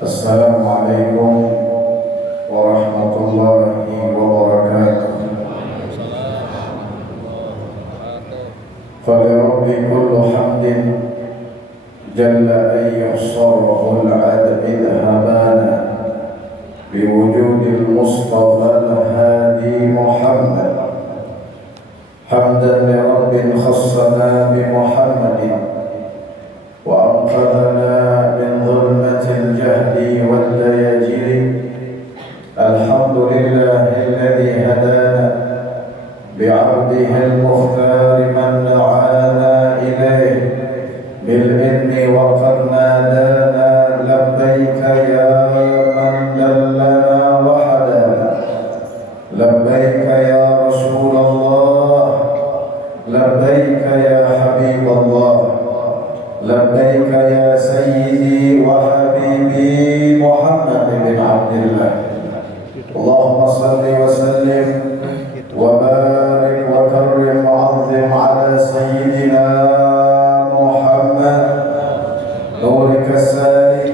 Assalamualaikum warahmatullahi wabarakatuh. Falirabbi kullu hamdin jalla an yuhsarahu al-'adab idhabana biwujudil Mustafa al-hadi Muhammad. Hamdan li rabbin khassana bi Muhammadin wa anqadhana min dhulmatil jahli wal dayajiri. Alhamdulillahi alladhi hadana bi'abdihi al-mukhtar man da'ana ilayhi bil idni wa qad nadana labbaika ya man dallana wa hadana, labbaika ya Rasulullah, labbaika ya Habiballah, labbaika ya Sayyidi wa Habibi Muhammad bin Abdillah. Allahumma salli wa sallim wa barik wa karrim wa azim ala Sayyidina Muhammad nurika sari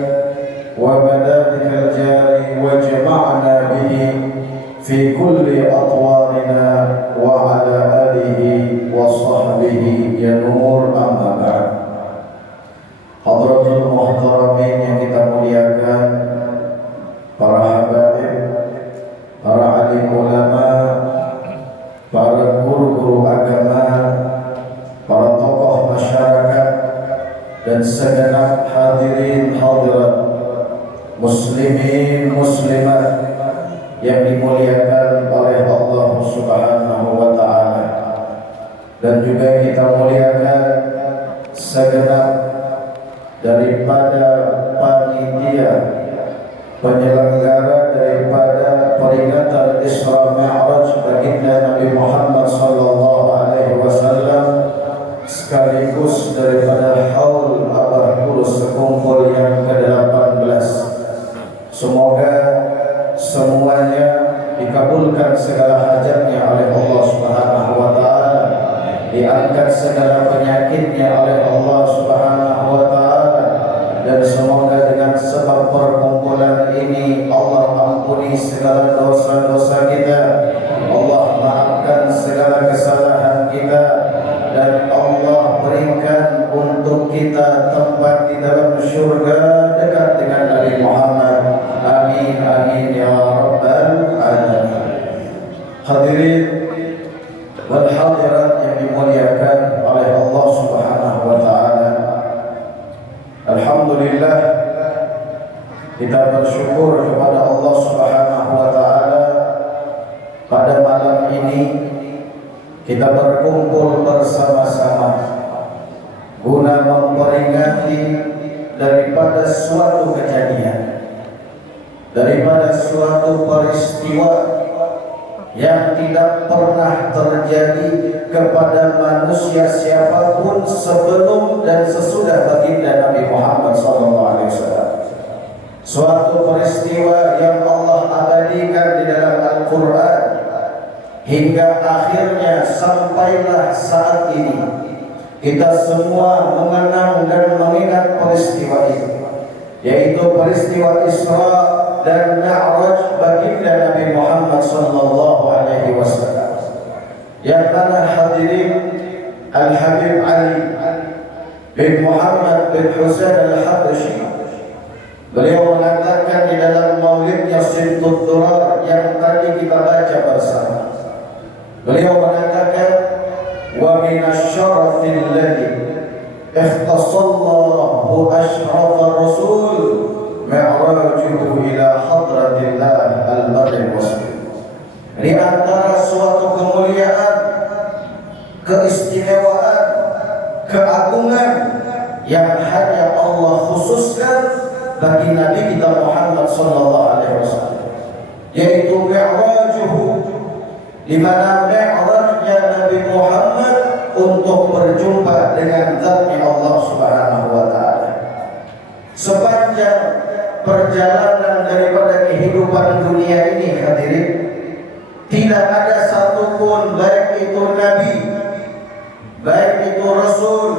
wa madadika al-jari wa jama'na bihi fi kulli atwarina wa ala alihi wa sahbihi ya nur, amma ba'd. Hadratul muhtaramin yang kita muliakan, para habaib, para alim ulama, para guru-guru agama, para tokoh masyarakat, dan segenap hadirin hadirat, muslimin muslimat yang dimuliakan oleh Allah Subhanahu wa ta'ala. Dan juga kita muliakan segenap daripada panitia penyelenggara daripada peringatan Isra Mi'raj baginda Nabi Muhammad sallallahu alaihi wasallam, sekaligus daripada haul abah kurus sekumpul yang ke-18. Semoga semuanya dikabulkan segala hajatnya oleh Allah Subhanahu wa ta'ala, diangkat segala penyakitnya oleh Allah Subhanahu wa ta'ala, dan semoga dengan sebab perkumpulan ini Allah ampuni segala dosa-dosa kita, Allah maafkan segala kesalahan kita, dan Allah berikan untuk kita tempat di dalam syurga dekat dengan Nabi Muhammad. Amin amin ya rabbal alamin. Hadirin wal hadirat yang dimuliakan oleh Allah Subhanahu wa ta'ala, alhamdulillah kita bersyukur kepada Allah Subhanahu wa ta'ala. Pada malam ini kita berkumpul bersama-sama guna memperingati daripada suatu kejadian, daripada suatu peristiwa yang tidak pernah terjadi kepada manusia siapapun sebelum dan sesudah baginda Nabi Muhammad SAW. Suatu peristiwa yang Allah abadikan di dalam Al-Quran hingga akhirnya sampailah saat ini kita semua mengenang dan mengingat peristiwa ini, yaitu peristiwa Isra dan Mi'raj baginda Nabi Muhammad sallallahu alaihi wasallam, yang mana hadirin Al-Habib Ali bin Muhammad bin Husain Al-Habsyi, beliau mengatakan di dalam maulidnya Sintud Durar yang tadi kita baca bersama, beliau mengatakan wa minasyarafil ladzi ikhtassallahu asyrafar rasul mi'rajuhu ila hadratillah al-barri wasbil. Di antara suatu kemuliaan, keistimewaan, keagungan yang hanya Allah khususkan bagi Nabi kita Muhammad sallallahu alaihi wasallam, yaitu mi'rajuhu, di mana mi'rajnya Nabi Muhammad untuk berjumpa dengan zatnya Allah Subhanahu wa ta'ala. Sepanjang perjalanan daripada kehidupan dunia ini, hadirin, tidak ada satupun, baik itu Nabi, baik itu Rasul,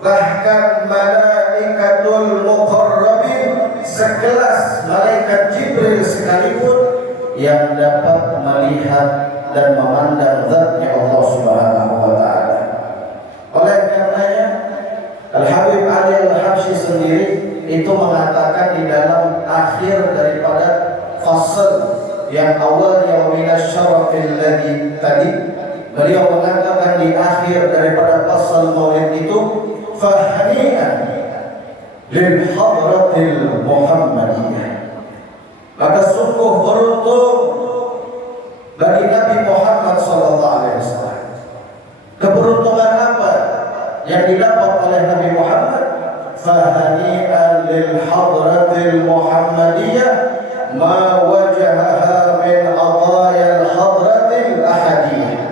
bahkan malaikatul muqarrabin sekelas yang dapat melihat dan memandang zatnya Allah Subhanahu wa taala. Oleh karenanya Al-Habib Ali Al-Habsyi sendiri itu mengatakan di dalam akhir daripada fasal yang awalnya minasyarafil ladzi tadi, beliau mengatakan di akhir daripada fasal maulid itu, fahani'an lil hadratil Muhammadiyah, maka sungguh beruntung bagi Nabi Muhammad SAW. Keberuntungan apa yang didapat oleh Nabi Muhammad? Fahani'an lil hadratil Muhammadiyah ma wajahaha min atayal hadratil ahadiyah,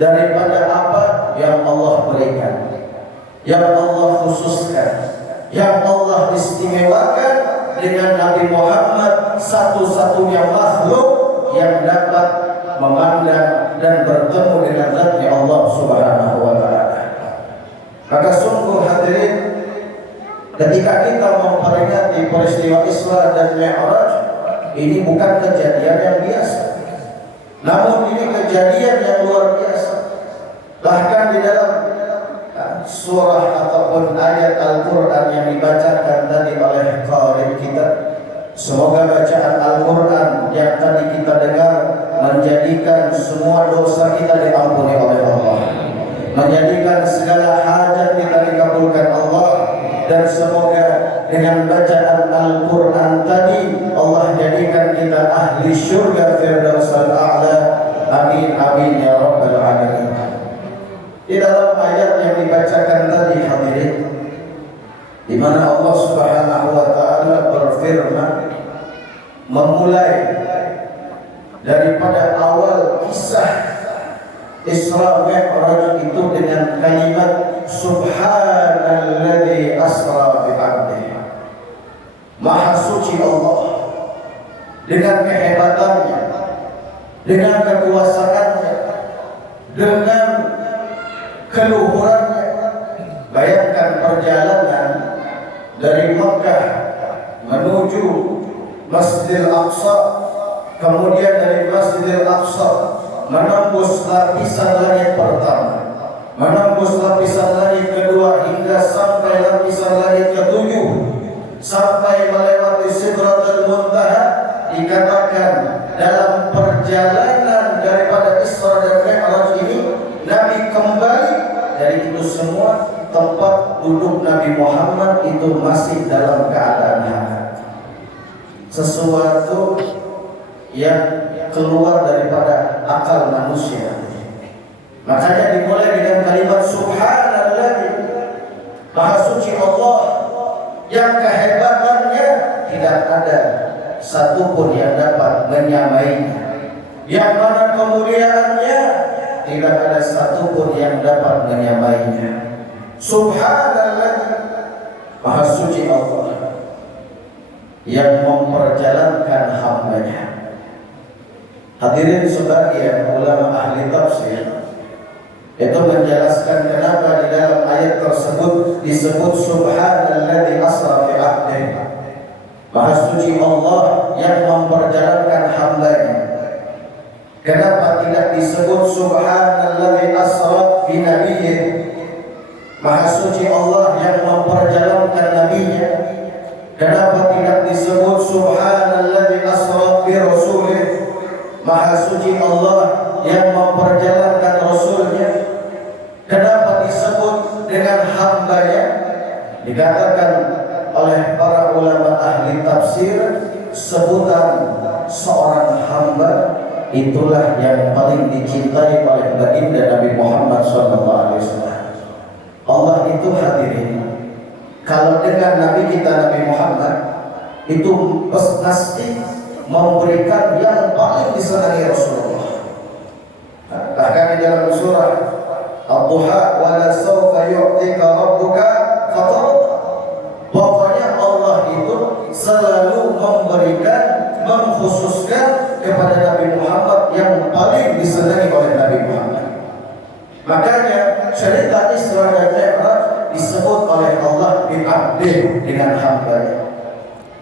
daripada apa yang Allah berikan, yang Allah khususkan, yang Allah istimewakan dengan Nabi Muhammad, satu-satunya makhluk yang dapat memandang dan bertemu dengan zatnya Allah Subhanahu wa taala. Maka sungguh hadirin, ketika kita memperingati peristiwa Isra dan Mi'raj, ini bukan kejadian yang biasa, namun ini kejadian yang luar biasa. Bahkan di dalam surah ataupun ayat Al-Quran yang dibacakan tadi oleh qari kita, semoga bacaan Al-Quran yang tadi kita dengar menjadikan semua dosa kita diampuni oleh Allah, menjadikan segala hajat kita dikabulkan Allah, dan semoga dengan bacaan Al-Quran tadi Allah jadikan kita ahli syurga Firdausul A'la. Amin amin ya rabbal alamin. Di dalam ayat yang dibacakan tadi hadirin, di mana Allah Subhanahu wa taala berfirman memulai daripada awal kisah Isra Mi'raj itu dengan kalimat Subhanalladzi asra bi'abdihi, Maha suci Allah dengan kehebatannya, dengan kekuasaannya, dengan keluhurannya. Bayangkan perjalanan dari Makkah menuju Masjidil Aqsa, kemudian dari Masjidil Aqsa menembus lapisan langit pertama, menembus lapisan langit kedua, hingga sampai lapisan langit ketujuh, sampai melewati Sidratul Muntaha. Dikatakan dalam perjalanan daripada Isra dan Mi'raj ini, Nabi kembali dari itu semua, tempat duduk Nabi Muhammad itu masih dalam keadaan hangat. Sesuatu yang keluar daripada akal manusia. Makanya dimulai dengan kalimat Subhanallah, Maha suci Allah yang kehebatannya tidak ada satupun yang dapat menyamainya, yang mana kemuliaannya tidak ada satupun yang dapat menyamainya. Subhanallah, Maha suci Allah yang memperjalankan hambanya. Hadirin sebagian ulama ahli tafsir itu menjelaskan kenapa di dalam ayat tersebut disebut Subhanalladzi asra bi 'abdihi, Maha suci Allah yang memperjalankan hambanya. Kenapa tidak disebut Subhanalladzi asra bi nabiyyi, Maha suci Allah yang memperjalankan nabinya? Kenapa tidak disebut Subhanalladzi asra bi rasulih, Maha suci Allah yang memperjalankan rasulnya? Kenapa disebut dengan hambanya? Dikatakan oleh para ulama ahli tafsir, sebutan seorang hamba itulah yang paling dicintai oleh baginda Nabi Muhammad SAW. Allah itu hadirin, kalau dengan Nabi kita Nabi Muhammad itu pasti memberikan yang paling disenangi Rasulullah. Bahkan di dalam surah Ad-Duha, wala sawfa yu'tika rabbuka fatarda, pokoknya Allah itu selalu memberikan, mengkhususkan kepada Nabi Muhammad yang paling disenangi oleh Nabi Muhammad. Makanya cerita Isra dan Mi'raj disebut oleh Allah bi 'abdihi, dengan hambanya.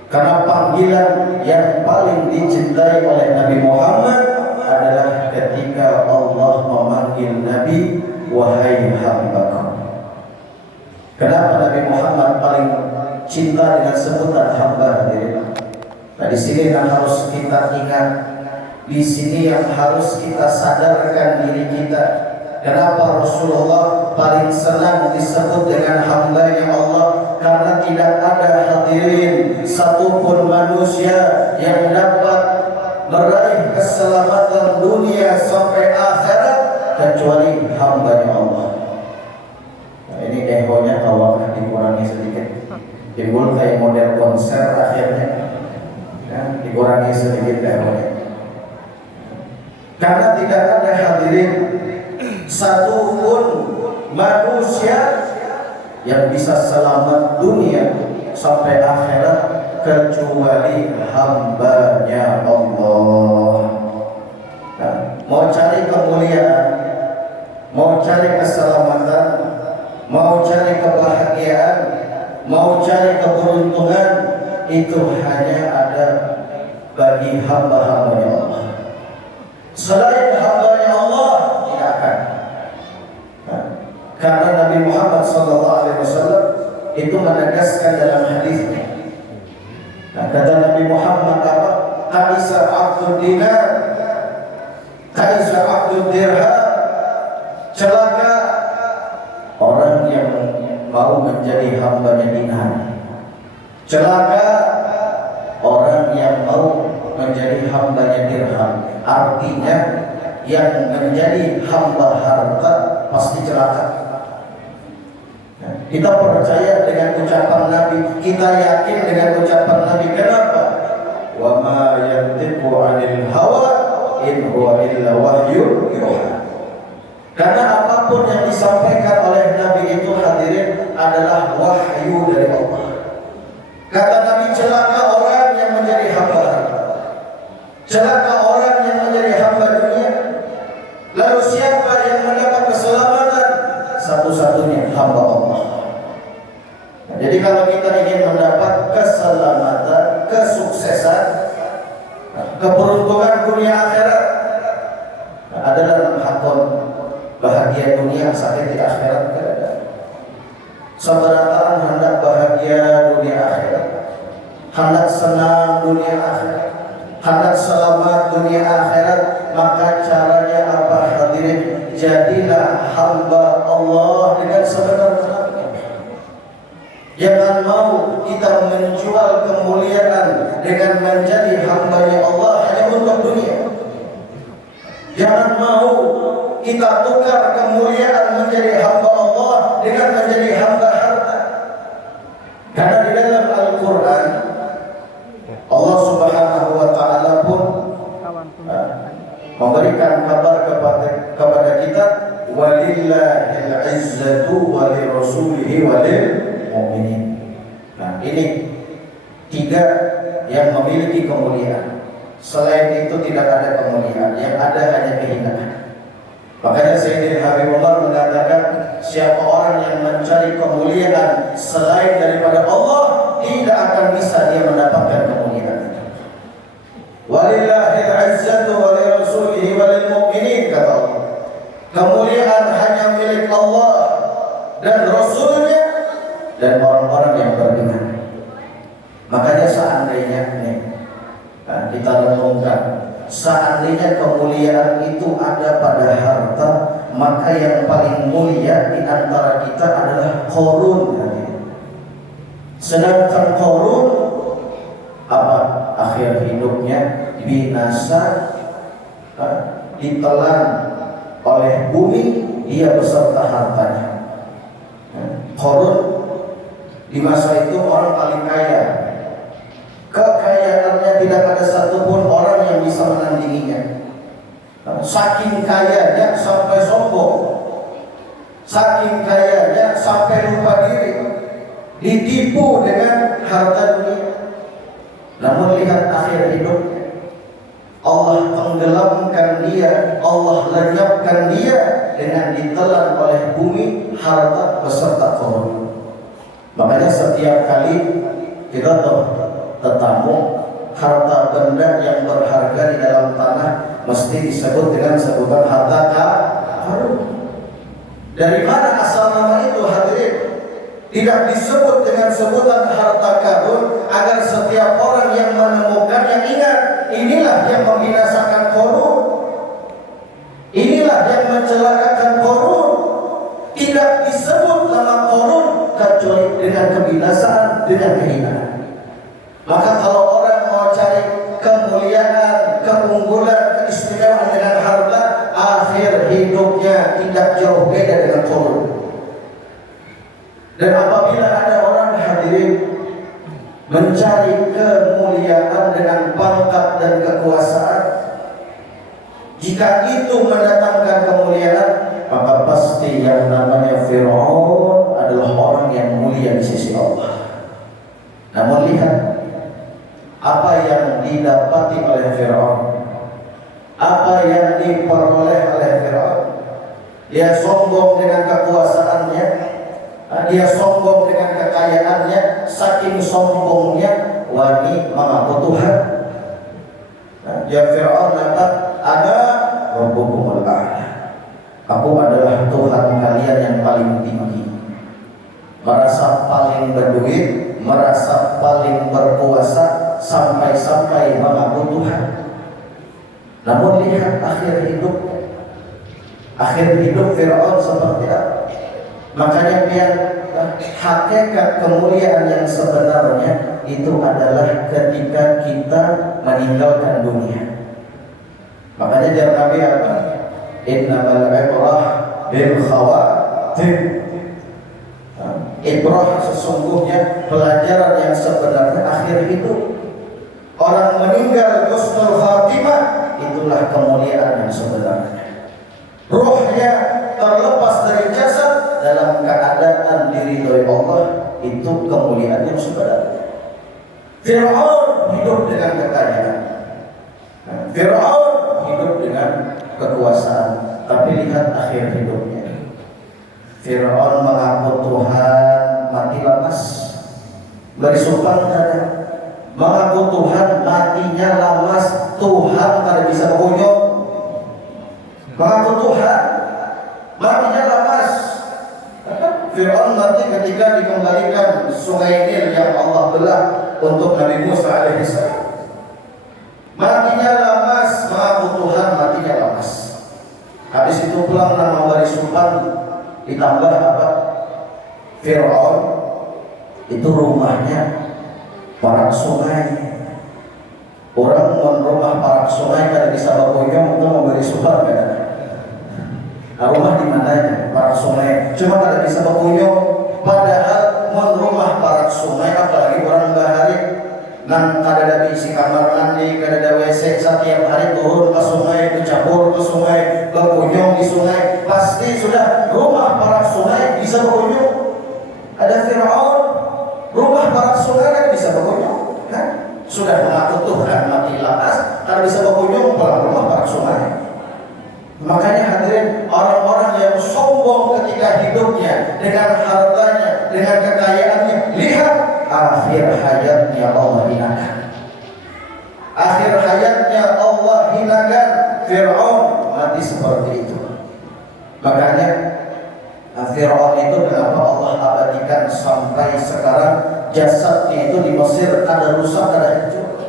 Karena panggilan yang paling dicintai oleh Nabi Muhammad adalah ketika Allah memanggil Nabi, wahai hambaku. Kenapa Nabi Muhammad paling cinta dengan sebutan hamba? Nah, di sini yang harus kita ingat, di sini yang harus kita sadarkan diri kita. Kenapa Rasulullah paling senang disebut dengan hamba-Nya Allah? Karena tidak ada hadirin satupun manusia yang dapat meraih keselamatan dunia sampai akhirat kecuali hamba-Nya Allah. Nah, ini ehonya kalau dikurangi sedikit, timbul kayak model konser akhirnya, ya, dikurangi sedikit ehonya. Karena tidak ada hadirin satupun manusia yang bisa selamat dunia sampai akhirat kecuali hamba-Nya Allah. Nah, mau cari kemuliaan, mau cari keselamatan, mau cari kebahagiaan, mau cari keberuntungan, itu hanya ada bagi hamba-hamba-Nya Allah. Selain hamba-Nya Allah tidak akan. Karena Nabi Muhammad SAW itu menegaskan dalam hadisnya. Nah, kata Nabi Muhammad apa? Kaisa abdul dinar, kaisa abdul dirham. Celaka orang yang mau menjadi hamba-Nya dinar. Celaka orang yang mau menjadi hamba-Nya dirham. Artinya yang menjadi hamba harta pasti celaka. Kita percaya dengan ucapan Nabi, kita yakin dengan ucapan Nabi. Kenapa? Wa ma yantiqu 'anil hawa in huwa illa wahyun yuha. Karena apapun yang disampaikan oleh Nabi itu hadirin adalah wahyu dari Allah. Kata Nabi, celaka orang yang menjadi hamba harta, celaka orang yang menjadi hamba dunia. Lalu siapa yang mendapat keselamatan? Satu-satunya hamba Allah. Jadi kalau kita ingin mendapat keselamatan, kesuksesan, keberuntungan dunia akhirat, ada dalam hakon bahagia dunia sakit di akhirat tidak ada. Sabarataan hendak bahagia dunia akhirat, hendak senang dunia akhirat, hendak selamat dunia akhirat, maka caranya apa hadirin? Jadilah hamba Allah dengan sebenar-benarnya. Jangan mau kita menjual kemuliaan dengan menjadi hamba-Nya Allah hanya untuk dunia. Jangan mau kita tukar kemuliaan menjadi hamba Allah dengan menjadi hamba harta. Karena di dalam Al-Quran Allah Subhanahu wa Ta'ala pun memberikan kabar kepada kita, walillahil izzatu wa lirasulihi wa lil mu'minin. Nah, ini tiga yang memiliki kemuliaan. Selain itu tidak ada kemuliaan, yang ada hanya kehinaan. Makanya Sayyidina Habibullah mengatakan, siapa orang yang mencari kemuliaan selain daripada Allah, tidak akan bisa dia mendapatkan kemuliaan itu. Walillahil izzatu wa lirasulihi wa lil mu'minin, kata Allah. Kemuliaan hanya milik Allah dan Rasulnya dan orang-orang yang beriman. Makanya seandainya kita renungkan, seandainya kemuliaan itu ada pada harta, maka yang paling mulia di antara kita adalah Qarun. Sedangkan Qarun apa? Akhir hidupnya binasa, ditelan oleh bumi, dia beserta hartanya. Qarun di masa itu orang paling kaya. Kekayaannya tidak ada satupun orang yang bisa menandinginya. Saking kayanya sampai sombong, saking kayanya sampai lupa diri, ditipu dengan harta dunia. Namun lihat akhir hidupnya, Allah tenggelamkan dia, Allah lenyapkan dia dengan ditelan oleh bumi harta beserta Qarun. Makanya setiap kali kita tahu tetamu, harta benda yang berharga di dalam tanah mesti disebut dengan sebutan harta karun. Dari mana asal nama itu hadirin? Tidak disebut dengan sebutan harta karun agar setiap orang yang menemukannya ingat, inilah yang membinasakan Qarun, inilah yang mencelakakan Qarun. Tidak disebut nama Qarun kecuali dengan kebinasaan, dengan kehinaan. Maka kalau orang mau cari kemuliaan, keunggulan, keistimewaan dengan harta, akhir hidupnya tidak jauh beda dengan Qarun. Dan apabila ada orang hadirin mencari kemuliaan dengan pangkat dan kekuasaan, jika itu mendatangkan kemuliaan, maka pasti yang namanya Fir'aun adalah orang yang mulia di sisi Allah. Namun lihat apa yang didapati oleh Fir'aun, apa yang diperoleh oleh Fir'aun. Dia sombong dengan kekuasaannya, dia sombong dengan kekayaannya, saking sombongnya wani mengaku Tuhan. Ya Fir'aun kata, "Ana Rabbukumul A'la." Aku adalah Tuhan kalian yang paling tinggi. Merasa paling berduit, merasa paling berkuasa, sampai-sampai mengaku Tuhan. Namun lihat akhir hidup Fir'aun seperti apa. Makanya biar hakikat kemuliaan yang sebenarnya itu adalah ketika kita meninggalkan dunia. Makanya jangan Nabi apa? Innamal ibrah bil khawatim. Ibrah sesungguhnya pelajaran yang sebenarnya akhir hidup. Orang meninggal husnul khatimah, itulah kemuliaan yang sebenarnya. Ruhnya terlepas dari jasad dalam keadaan diridhoi Allah, itu kemuliaan yang sebenarnya. Fir'aun hidup dengan kekayaan, Fir'aun hidup dengan kekuasaan, tapi lihat akhir hidupnya. Fir'aun mengaku Tuhan, mati lemas, bersumpah dada. Mengaku Tuhan, matinya lemas. Tuhan tidak bisa mengunyuk. Mengaku Tuhan, matinya lemas. Fir'aun mati ketika dikembalikan sungai Nil yang Allah belah untuk Nabi Musa alaihissalam. Matinya lemas, mengaku Tuhan, matinya lemas. Habis itu pulang nama berisupan, ditambah apa? Fir'aun itu rumahnya parak sungai. Orang mau rumah parak sungai kada bisa berkunjung untuk memberi sumpah kada. Nah, rumah di mananya parak sungai, cuma kada bisa berkunjung. Padahal mau rumah parak sungai, apalagi orang bahari, nang kada ada isi kamar mandi, kada ada WC, setiap hari turun ke sungai, bercampur ke sungai, berkunjung di sungai, pasti sudah rumah parak sungai bisa berkunjung. Ada Fir'aun, rumah parak sungai kan bisa berkunjung, kan? Sudah mengaku Tuhan, mati lepas, kan bisa berkunjung pulang rumah parak sungai. Makanya hadirin, orang-orang yang sombong ketika hidupnya dengan hartanya, dengan kekayaannya, lihat akhir hayatnya Allah hinakan. Akhir hayatnya Allah hinakan. Fir'aun mati seperti itu. Makanya Fir'aun itu kenapa Allah abadikan sampai sekarang, jasadnya itu di Mesir ada rusak, ada hancur.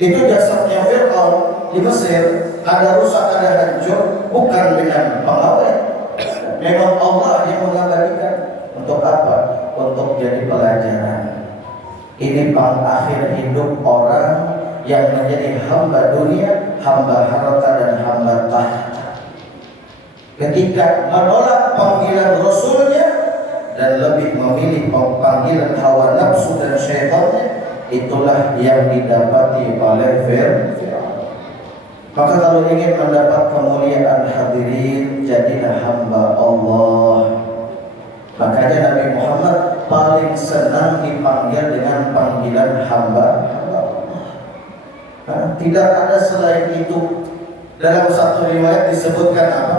Itu jasadnya Fir'aun di Mesir ada rusak, ada hancur, bukan dengan pengawet. Memang Allah yang mengabadikan. Untuk apa? Untuk jadi pelajaran. Ini akhir hidup orang yang menjadi hamba dunia, hamba harta dan hamba tahta. Ketika menolak panggilan Rasulnya dan lebih memilih panggilan hawa nafsu dan syaitannya, itulah yang didapati oleh Fir'aun. Maka kalau ingin mendapat kemuliaan hadirin, jadilah hamba Allah. Makanya Nabi Muhammad paling senang dipanggil dengan panggilan hamba Allah. Tidak ada selain itu. Dalam satu riwayat disebutkan apa?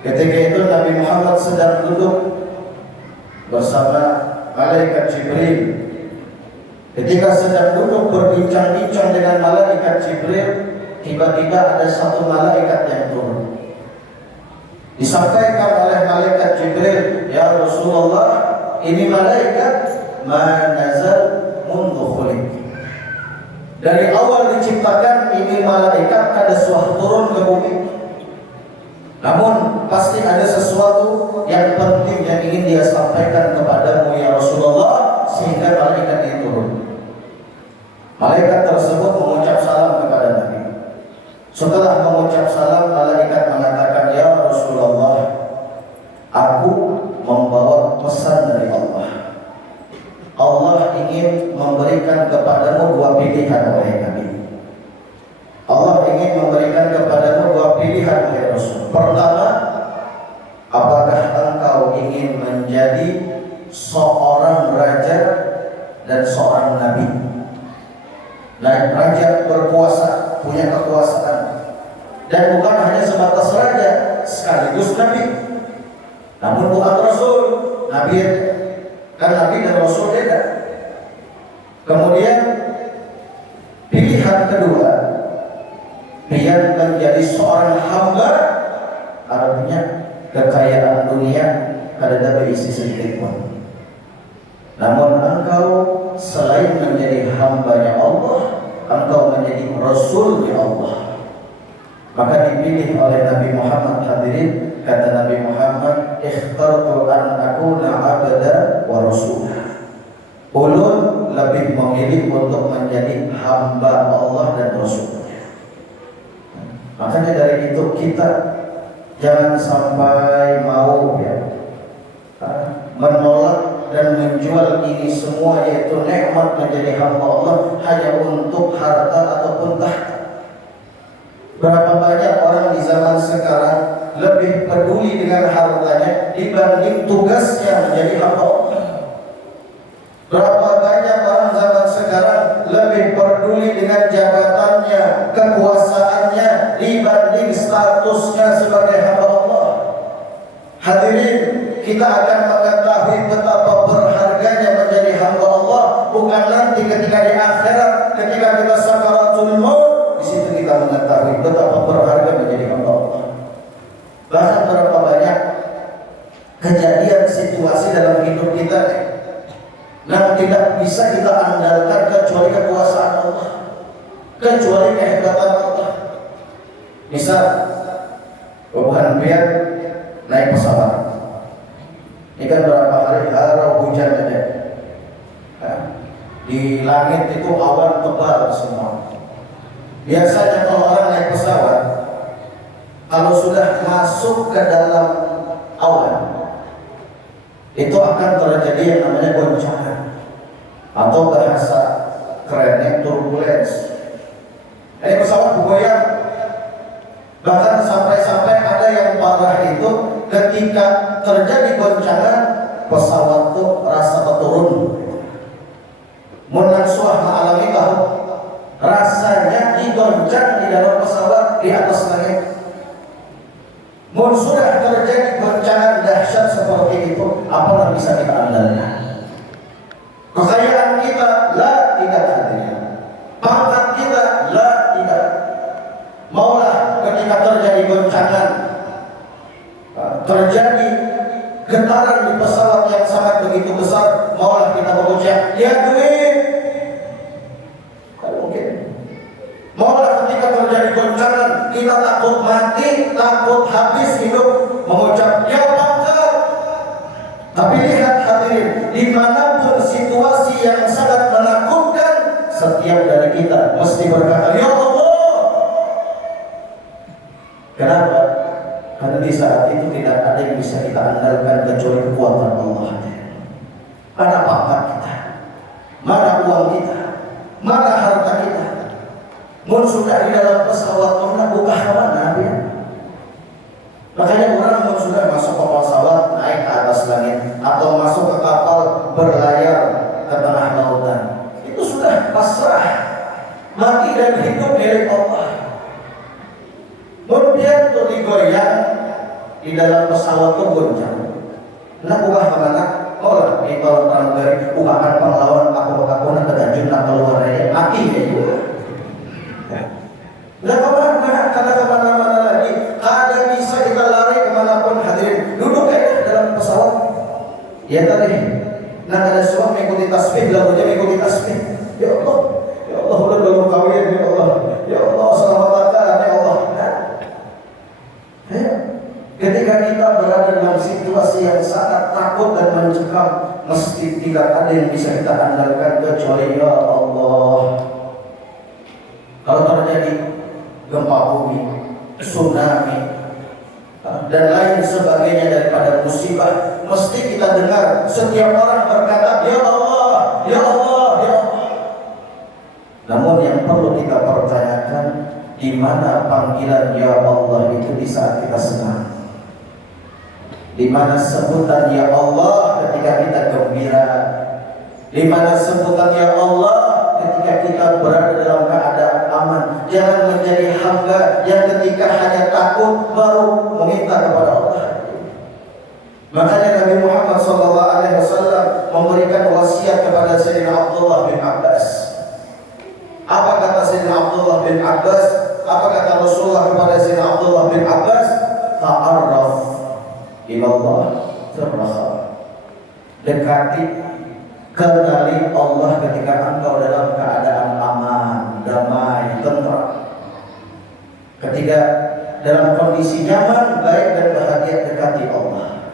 Ketika itu Nabi Muhammad sedang duduk bersama malaikat Jibril. Ketika sedang duduk berbincang-bincang dengan malaikat Jibril, tiba-tiba ada satu malaikat yang turun. Disampaikan oleh malaikat Jibril, "Ya Rasulullah, ini malaikat ma nazal mundu khuliq." Dari awal diciptakan ini malaikat ada suatu turun ke bumi. Namun pasti ada sesuatu yang penting yang ingin dia sampaikan kepadamu ya Rasulullah, sehingga malaikat ini turun. Malaikat tersebut mengucap salam kepada Nabi. Setelah mengucap salam, malaikat mengatakan, "Ya Rasulullah, aku membawa pesan dari Allah. Allah ingin memberikan kepadamu dua pilihan wahai Nabi. Allah ingin memberikan kepadamu dua pilihan wahai Rasul. Pertama, apakah engkau ingin menjadi seorang raja dan seorang nabi? Nah, raja berkuasa, punya kekuasaan, dan bukan hanya sebatas raja, sekaligus nabi. Namun bukan rasul, nabi kan nabi dan rasul beda. Kemudian pilihan kedua, dia menjadi seorang hamba, artinya kekayaan dunia kada berisi sedikit pun. Namun engkau selain menjadi hambanya Allah, engkau menjadi rasulnya Allah. Maka dipilih oleh Nabi Muhammad. Hadirin, kata Nabi Muhammad, "Ikhtartu an akuna abda wa rasulah." Ulun lebih memilih untuk menjadi hamba Allah dan Rasulnya. Makanya dari itu kita jangan sampai mau menolak dan menjual ini semua, yaitu nikmat menjadi hamba Allah hanya untuk harta ataupun tahta. Berapa banyak orang di zaman sekarang lebih peduli dengan hartanya dibanding tugasnya menjadi hamba Allah. Berapa banyak orang zaman sekarang lebih peduli dengan jabatannya, kekuasaannya dibanding statusnya sebagai hamba Allah. Hadirin, kita akan mengetahui betapa berharganya menjadi hamba Allah bukan nanti ketika di akhirat, ketika kita sakaratul maut, di situ kita mengetahui betapa berharga menjadi hamba Allah. Bahkan berapa banyak kejadian situasi dalam hidup kita yang tidak bisa kita andalkan kecuali kekuasaan Allah, kecuali kehebatan Allah. Misal, bukan biar naik pesawat. Ini kan berapa hari harau hujan aja. Di langit itu awan tebal semua. Biasanya kalau orang naik pesawat, kalau sudah masuk ke dalam awan, itu akan terjadi yang namanya goncangan, atau bahasa kerennya turbulence. Ini pesawat bergoyang. Bahkan sampai-sampai ada yang parah itu ketika terjadi goncangan, pesawat itu rasa turun. Munansuah mengalami tahu rasanya digoncang di dalam pesawat di atas langit. Mun sudah terjadi goncangan dahsyat seperti itu, apa yang bisa kita andalkan? Kekayaan kita la tidak hadir, pangkat kita la tidak. Maulah ketika terjadi goncangan, terjadi getaran di pesawat yang sangat begitu besar, maulah kita berucap ya duit. Tak mungkin. Maulah ketika terjadi goncangan, kita takut mati, takut habis hidup, mengucap ya pangkat. Tapi lihat hadirin, dimanapun situasi yang sangat menakutkan, setiap dari kita mesti berkata ya Allah. Kenapa? Karena di saat itu tidak ada yang bisa kita andalkan kecuali kekuatan Allah. Mana pangkat kita, mana uang kita, mana harta kita. Mun sudah di dalam pesawat, mana buka mana ya? Makanya orang mun sudah masuk ke pesawat naik ke atas langit, atau masuk ke kapal berlayar ke tengah lautan, itu sudah pasrah, mati dan hidup milik Allah. Kemudian tuh digoyang di dalam pesawat tuh goncang. Nak buka mana? Oh lah di tahun pramugari bukakan pahlawan aku nak kedanjun tasbih lalu dia mengikuti tasbih. Ya Allah udah belum kawin, ya Allah selamat datang ya Allah. Ketika kita berada dalam situasi yang sangat takut dan mencekam, mesti tidak ada yang bisa kita andalkan kecuali ya Allah. Kalau terjadi gempa bumi, tsunami, dan lain sebagainya daripada musibah, mesti kita dengar setiap orang berkata ya Allah, ya Allah, ya Allah. Namun yang perlu kita pertanyakan, di mana panggilan ya Allah itu di saat kita senang? Di mana sebutan ya Allah ketika kita gembira? Di mana sebutan ya Allah ketika kita berada dalam keadaan aman? Jangan menjadi hamba yang ketika hanya takut baru meminta kepada Allah. Makanya Nabi Muhammad SAW memberikan wasiat kepada Sayyidina Abdullah bin Abbas. Apa kata Sayyidina Abdullah bin Abbas? Apa kata Rasulullah kepada Sayyidina Abdullah bin Abbas? Ta'arraf ilallah terbaha. Dekati, kenali Allah ketika engkau dalam keadaan aman, damai, tentram. Ketika dalam kondisi nyaman, baik dan bahagia, dekati Allah.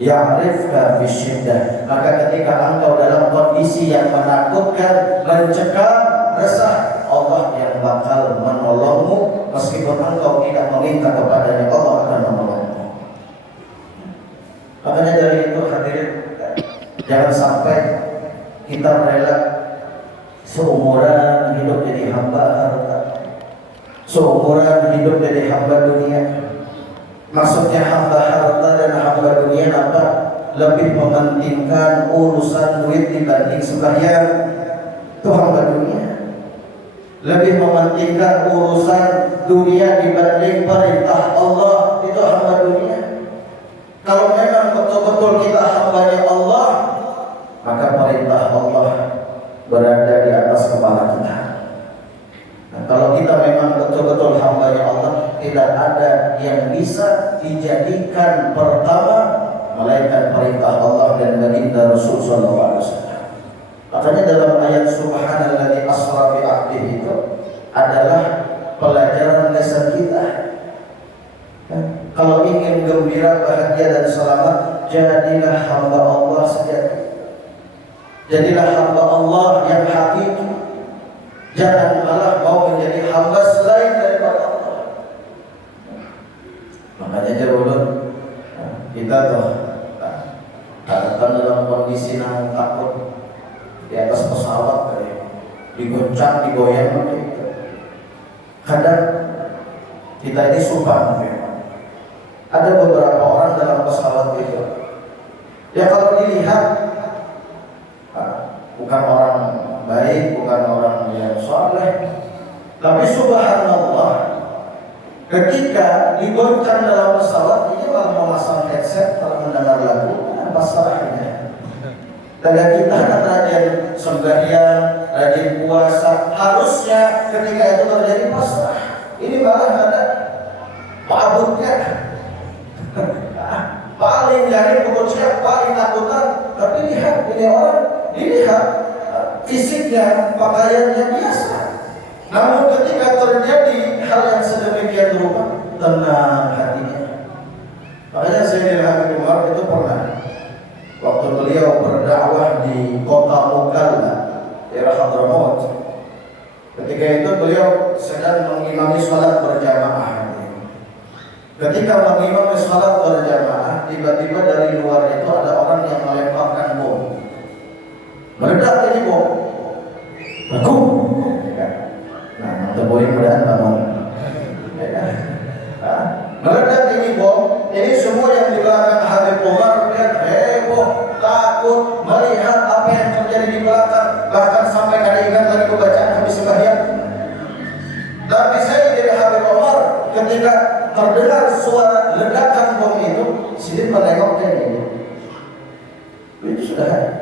Ya'rifka fi syiddah. Maka ketika engkau dalam kondisi yang menakutkan, mencekam, resah, Allah yang bakal menolongmu. Meskipun engkau tidak meminta kepadanya, Allah akan menolongmu. Makanya dari itu hadirin, jangan sampai kita rela seumuran hidup jadi hamba harta, seumuran hidup jadi hamba dunia. Maksudnya hamba harta dan hamba dunia apa? Lebih mementingkan urusan duit dibanding sembahyang, itu hamba dunia. Lebih mementingkan urusan dunia dibanding perintah Allah, itu hamba dunia. Kalau memang betul-betul kita hambanya Allah, maka perintah Allah berada di atas kepala kita. Nah, kalau kita memang betul-betul hambanya Allah, tidak ada yang bisa dijadikan pertama melainkan perintah Allah dan baginda Rasul sallallahu alaihi wasallam. Makanya dalam ayat subhanalladzi asra bi 'abdihi itu adalah pelajaran lesson kita. Kalau ingin gembira, bahagia dan selamat, jadilah hamba Allah sejati. Jadilah hamba Allah yang hakiki. Jangan malah mau menjadi hamba selain daripada Allah. Makanya jarulun kita tuh datang dalam kondisi yang takut di atas pesawat, digoncang, digoyang begitu. Kadang kita ini sumpah. Ada beberapa orang dalam pesawat itu, ya kalau dilihat bukan orang baik, bukan orang yang saleh, tapi subhanallah, ketika digoncang dalam pesawat, ini malah memasang headset kalau mendengar lagu, apa salahnya? Tanda kita kan rajin sembahyang, rajin puasa, harusnya ketika itu terjadi pasrah. Ini malah ada pabutnya. Paling dari pokoknya paling takutan, tapi lihat ini orang, dilihat fisiknya, pakaiannya biasa. Namun ketika terjadi hal yang sedemikian rupa, tenang hatinya. Makanya Sayyidina Habib Umar itu pernah, waktu beliau berdakwah di kota Mukalla, daerah Hadramaut, ketika itu beliau sedang mengimami sholat berjamaah. Ketika mengimami sholat berjamaah, tiba-tiba dari luar itu ada orang yang melemparkan bom. Meledak ini bom. Bagus. Nah, boleh mudahan bangun. Meledak ini bom. Ini semua yang di belakang Habib Umar heboh, takut melihat apa yang terjadi di belakang. Bahkan sampai kada ingat lagi bacaan habis sembahyang. Tapi saya dari Habib Umar ketika terdengar suara ledakan bom itu, sidin menengoknya ini. Itu sudah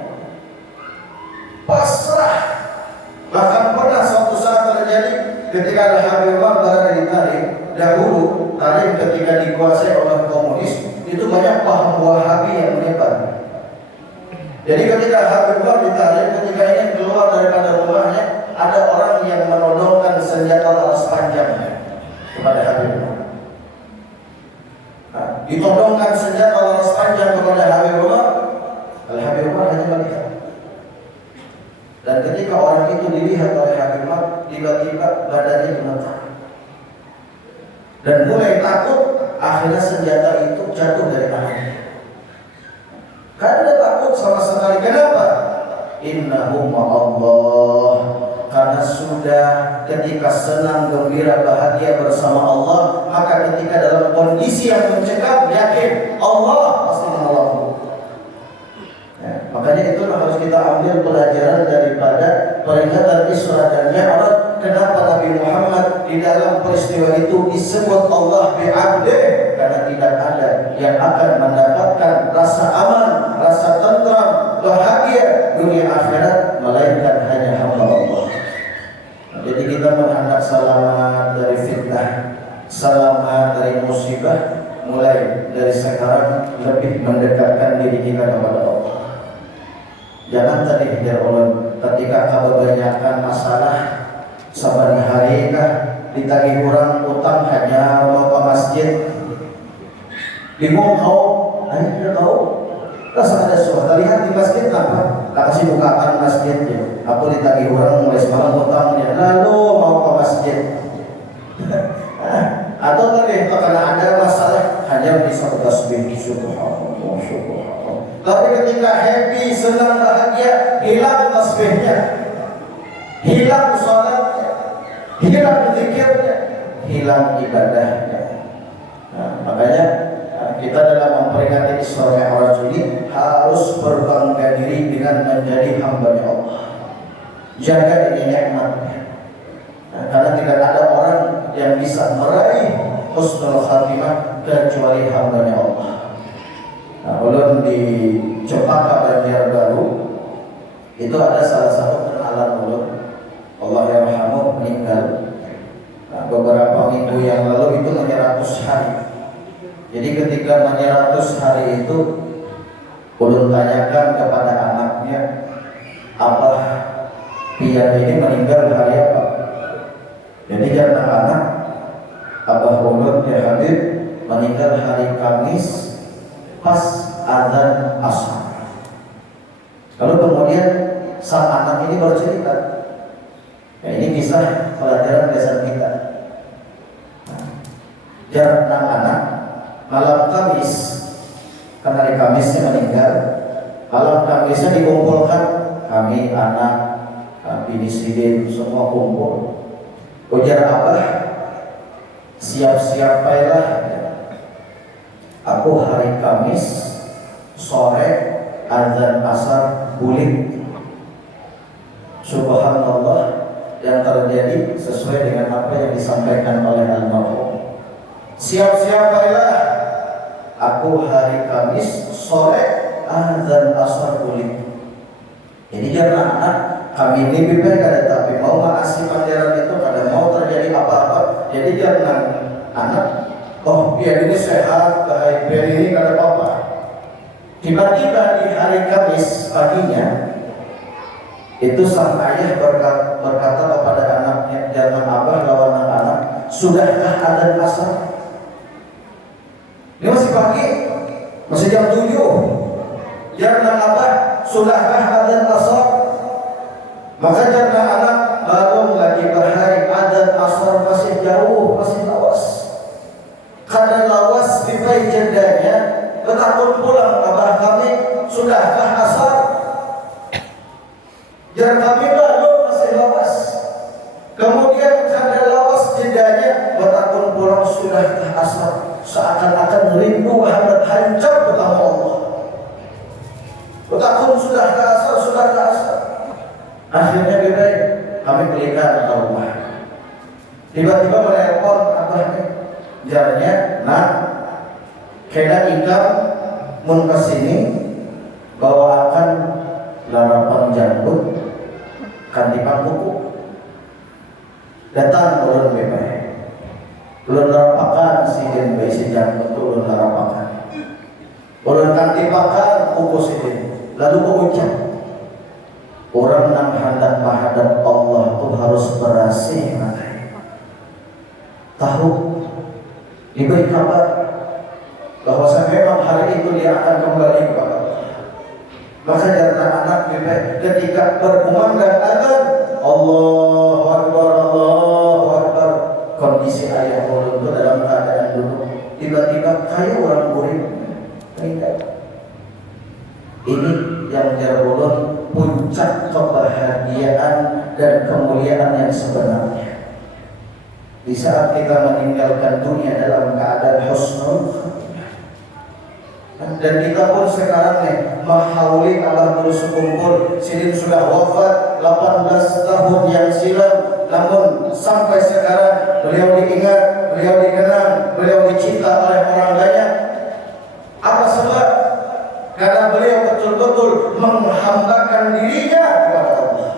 pasrah. Bahkan pernah suatu saat terjadi ketika Habib Umar berada di Tarim. Dahulu Tarim ketika dikuasai oleh komunis, itu banyak paham Wahabi yang menyebar. Jadi ketika Habibullah ditarik, ketika ingin keluar daripada rumahnya, ada orang yang menodongkan senjata laras panjangnya kepada Habibullah. Nah, ditodongkan senjata laras panjang kepada Habibullah. Habibullah hanya melihat. Dan ketika orang itu dilihat oleh Habibullah, tiba-tiba badannya gemetar dan mulai takut. Akhirnya senjata itu jatuh dari tangannya. Karena takut sama sekali. Kenapa? Innahu ma'allah. Karena sudah ketika senang, gembira, bahagia bersama Allah, maka ketika dalam kondisi yang mencekam, yakin Allah pasti menolong. Ya, makanya itulah harus kita ambil pelajaran daripada peringatan Isra dan Mi'raj. Kenapa Nabi Muhammad di dalam peristiwa itu disebut Allah bi'abdih? Karena tidak ada yang akan mendapatkan rasa aman, rasa tentram, bahagia dunia akhirat melainkan hanya hamba Allah. Jadi kita mengharap selamat dari fitnah, selamat dari musibah, mulai dari sekarang lebih mendekatkan diri kita kepada Allah. Jangan tadi hindar ulun ketika kebanyakan masalah saban hari kah ditagih orang utang hanya mau ke masjid. Bingung kau, ayo kau. Rasa ada suara lihat di masjid apa? Tak kasih bukaan masjidnya. Aku ditagih orang mulai semalam utangnya, lalu mau ke masjid. Atau tadi karena ada masalah hanya bisa bertasbih subhanallah subhanallah. Tapi ketika happy, senang, bahagia, hilang tasbihnya, hilang salatnya, hilang zikirnya, hilang ibadahnya. Nah, makanya kita dalam memperingati Isra Mi'raj ini harus berbangga diri dengan menjadi hamba-Nya Allah. Jaga ini nikmatnya. Nah, karena tidak ada orang yang bisa meraih husnul khatimah kecuali hamba-Nya Allah. Nah, ulun di Cempaka Banjarbaru itu ada salah satu kenalan ulun, Allah yarhamu, meninggal. Nah, beberapa minggu yang lalu itu 100 hari. Jadi ketika 100 hari itu ulun tanyakan kepada anaknya, Abah Pian ini meninggal hari apa? Jadi jangan anak Abah ulun ya Habib meninggal hari Kamis pas azan asar. Kalau kemudian sang anak ini bercerita, ya ini kisah pelajaran dasar kita. Jangan anak malam Kamis, karena hari Kamisnya meninggal, malam Kamisnya dikumpulkan kami anak, bini sidin semua kumpul. Ujar Abah, siap-siap baiklah. Aku hari Kamis sore azan asar bulik. Subhanallah, yang terjadi sesuai dengan apa yang disampaikan oleh almarhum. Siap-siap baiklah. Aku hari Kamis sore azan asar bulik. Jadi jangan anak kami ini bebek kada tapi mau mengasih pangeran itu kada mau terjadi apa-apa. Jadi jangan anak, oh biar ini sehat, baik, biar ini kada apa-apa. Tiba-tiba di hari Kamis paginya itu sang ayah berkata kepada anaknya, jangan Abah lawan anak-anak, sudahkah azan asar? Ini masih pagi, masih jam 7. Jangan Abah, sudahkah azan asar? Maka jangan anak baru lagi bahari azan asar masih jauh, masih lawas. Karena lawas di bayi jendanya, ketakut pulang Abah kami, sudahkah asar? Jangan kami baru masih lawas. Kemudian karena lawas jendanya, ketakut pulang sudahkah asar? Seakan-akan rindu hancur pertama Allah. Ketakut sudahkah asar, sudahkah asar? Akhirnya beda, kami berikan ke rumah. Tiba-tiba menelpon abahnya, jarnya, nah, kena ikam mun kesini bawakan larapan janggut kan dipangkuku. Datang ulun bebas. Ulun larapakan si janggut ulun larapakan. Ulun kan dipakan kuku sidin. lalu mengucap, orang yang hendak menghadap Allah itu harus berasih mata. Tahu, diberi kabar bahwa memang hari itu dia akan kembali kepada Allah. Maka jangan anak ketika berkumandang azan, Allahu Akbar, Allahu Akbar, kondisi ayah ulun itu dalam keadaan duduk, tiba-tiba kayak orang murid meninggal. Ini yang jarulun puncak kebahagiaan dan kemuliaan yang sebenarnya. Di saat kita meninggalkan dunia dalam keadaan husnul khatimah. Dan kita pun sekarang nih mahauli Allah terus kumpul. Sidin sudah wafat 18 tahun yang silam, namun sampai sekarang beliau diingat, beliau dikenang, beliau dicinta oleh orang banyak. Apa sebab? Karena beliau betul-betul menghambakan dirinya kepada Allah.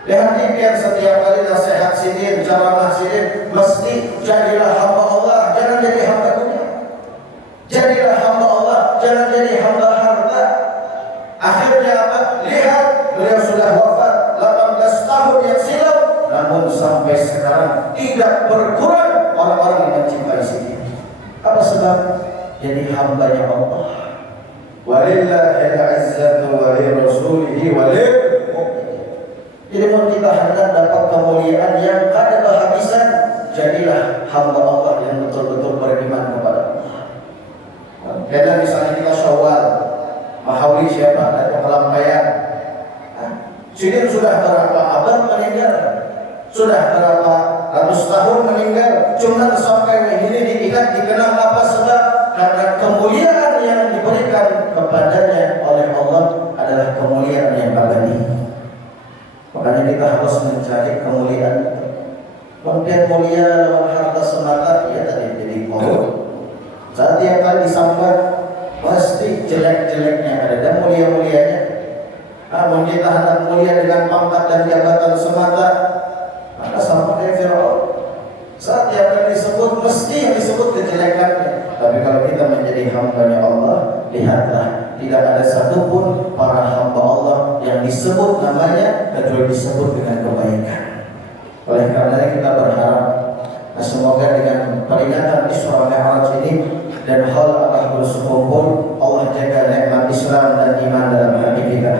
Perhatikan setiap kali nasihat sidin, ceramah sidin, mesti jadilah hamba Allah, jangan jadi hamba dunia. Jadilah hamba Allah, jangan jadi hamba harta. Akhirnya apa? Lihat, beliau sudah wafat 18 tahun yang silam, namun sampai sekarang tidak berkurang orang-orang yang mencintai sidin. Apa sebab? Jadi hambanya Allah. Walillahil 'izzatu wa li rasulihi wa lil mu'minin. Jadi mau kita hendak dapat kemuliaan yang kada kehabisan, jadilah hamba Allah yang betul-betul beriman kepada Allah. Karena misalnya kita Syawal, mahauli siapa? Ada pelampaian. Sidin sudah berapa abad meninggal? Sudah berapa ratus tahun meninggal? Cuma sampai ini diingat, dikenang apa sebab? Karena kemuliaan yang diberikan kepadanya oleh Allah adalah kemuliaan yang abadi. Makanya kita harus mencari kemuliaan. Mungkin mulia lawan harta semata, ya tadi jadi pohon. Saat tiap kali disambat, pasti jelek-jeleknya ada dan mulia-mulianya. Namun kita hendak mulia dengan pangkat dan jabatan semata, maka sama kayak Firaun. Saat tiap kali disebut, mesti yang disebut kejelekannya. Tapi kalau kita menjadi hambanya Allah, lihatlah, tidak ada satupun para hamba Allah yang disebut namanya kecuali disebut dengan kebaikan. Oleh karena kita berharap, semoga dengan peringatan Isra Mi'raj ini dan hal akan berkumpul, Allah jaga nikmat Islam dan iman dalam hati kita.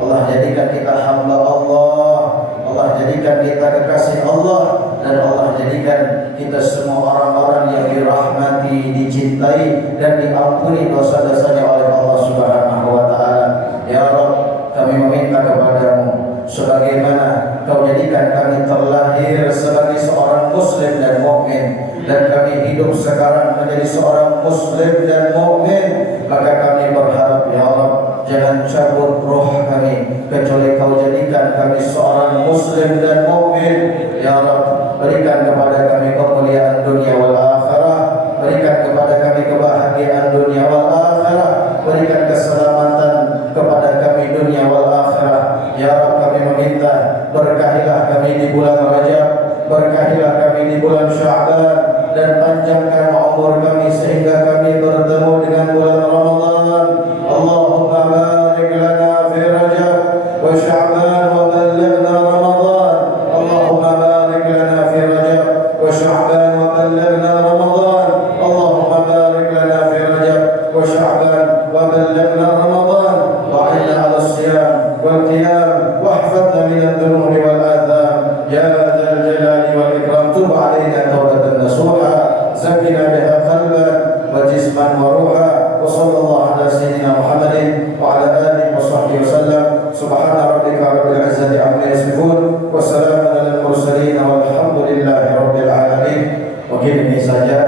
Allah jadikan kita hamba Allah, Allah jadikan kita kekasih Allah, dan Allah jadikan kita semua orang-orang yang dirahmati, dicintai, dan diampuni dosa-dosanya oleh Allah Subhanahu wa Ta'ala. Ya Rabb, kami meminta kepadamu, sebagaimana Kau jadikan kami terlahir sebagai seorang Muslim dan mukmin, dan kami hidup sekarang menjadi seorang Muslim dan mukmin, maka kami berharap, ya Rabb, jangan cabut roh kami kecuali Kau jadikan kami seorang Muslim dan mukmin. Ya Rabb, berikan kepada kami kemuliaan dunia wal akhirah, berikan kepada kami kebahagiaan dunia wal akhirah, berikan keselamatan kepada kami dunia wal akhirah. Ya Rabb, kami meminta, berkahilah kami di bulan Rajab, berkahilah kami di bulan Sya'ban, dan panjangkan umur kami sehingga kami bertemu dengan bulan Ramadan. Allahumma barik lana fi Rajab wa Sya'ban wa ballighna Ramadan. Allahumma barik lana fi Rajab wa Sya'ban wa ballighna Ramadan. Allahumma barik lana fi Rajab wa Sya'ban wa ballighna Ramadan. Wa'inna 'ala as-siyam wal qiyam wahfadna min adh-dhunubi wal atham. Ya dzal jalali wal ikram, tub 'alaina tawbatan nasuha, zakkina biha qalban wa jisman wa ruha. Wa sallallahu ala sayyidina Muhammadin wa ala alihi wa sahbihi wasallam. Subhana rabbika rabbil izzati amma yasifun, wa salamun alal mursalin, walhamdulillahi rabbil alamin. Mungkin ini saja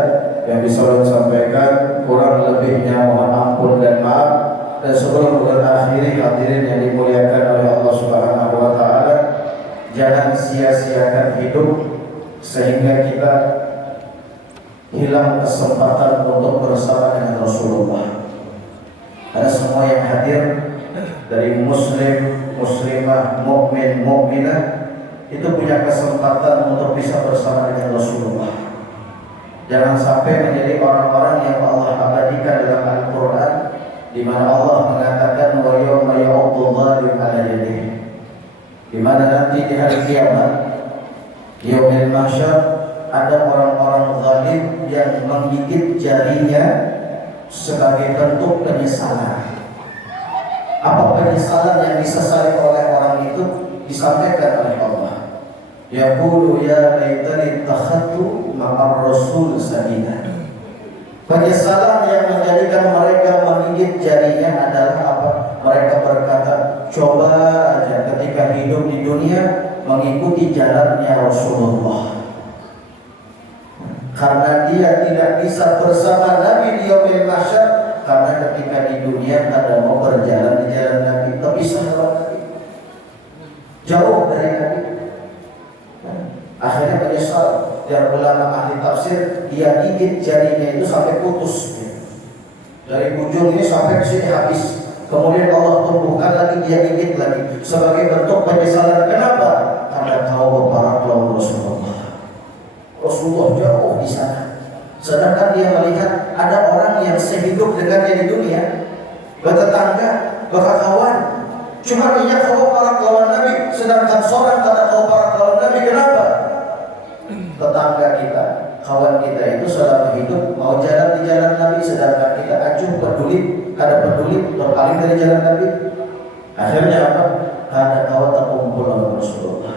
yang bisa saya sampaikan, kurang lebihnya mohon ampun dan maaf. Dan sebelum bulan akhiri, hadirin yang dimuliakan oleh Allah Subhanahu wa Ta'ala, jangan sia-siakan hidup sehingga kita hilang kesempatan untuk bersama dengan Rasulullah. Karena semua yang hadir dari muslim, muslimah, mukmin, mukminah itu punya kesempatan untuk bisa bersama dengan Rasulullah. Jangan sampai menjadi orang-orang yang Allah abadikan dalam Al-Quran di mana Allah mengatakan wa yawma ya'udzu zalim 'ala yadihi, di mana nanti di hari kiamat, yaumil mahsyar, ada orang-orang zalim yang menggigit jarinya sebagai bentuk penyesalan. Apa penyesalan yang disesali oleh orang itu? Disampaikan oleh Allah. Yaqulu ya laitani takhadtu ma'ar rasul sabila. Penyesalan yang menjadikan mereka menggigit jarinya adalah apa? Mereka berkata, coba aja ketika hidup di dunia mengikuti jalannya Rasulullah. Karena dia tidak bisa bersama Nabi di yaumil mahsyar, karena ketika di dunia ada mau berjalan di jalan Nabi, tapi sahabat Nabi jauh dari Nabi. Akhirnya menyesal. Dan ulama ahli tafsir, dia gigit jarinya itu sampai putus, dari ujung ini sampai ke sini habis. Kemudian Allah tumbuhkan lagi, dia gigit lagi sebagai bentuk penyesalan. Kenapa? Karena kau berparak lawan Rasulullah. Rasulullah jauh di sana, sedangkan dia melihat ada orang yang sehidup dengannya di dunia, bertetangga, berkawan, cuma dia kau berparak lawan Nabi, sedangkan seorang kata kau berparak lawan Nabi. Kenapa? Tetangga kita, kawan kita itu selama hidup mau jalan di jalan Nabi, sedangkan kita acuh peduli, berpaling dari jalan Nabi. Akhirnya apa? Ada kawan terkumpul oleh Rasulullah.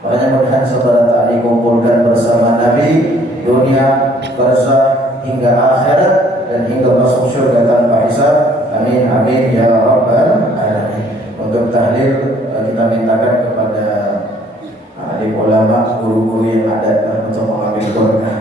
Makanya mudah-mudahan saudara tak dikumpulkan bersama Nabi, dunia, barzakh hingga akhirat, dan hingga masuk surga tanpa hisab. Amin amin ya rabbal alamin. Untuk tahlil kita mintakan kepada alim ulama, guru-guru yang ada untuk mengambil berkah.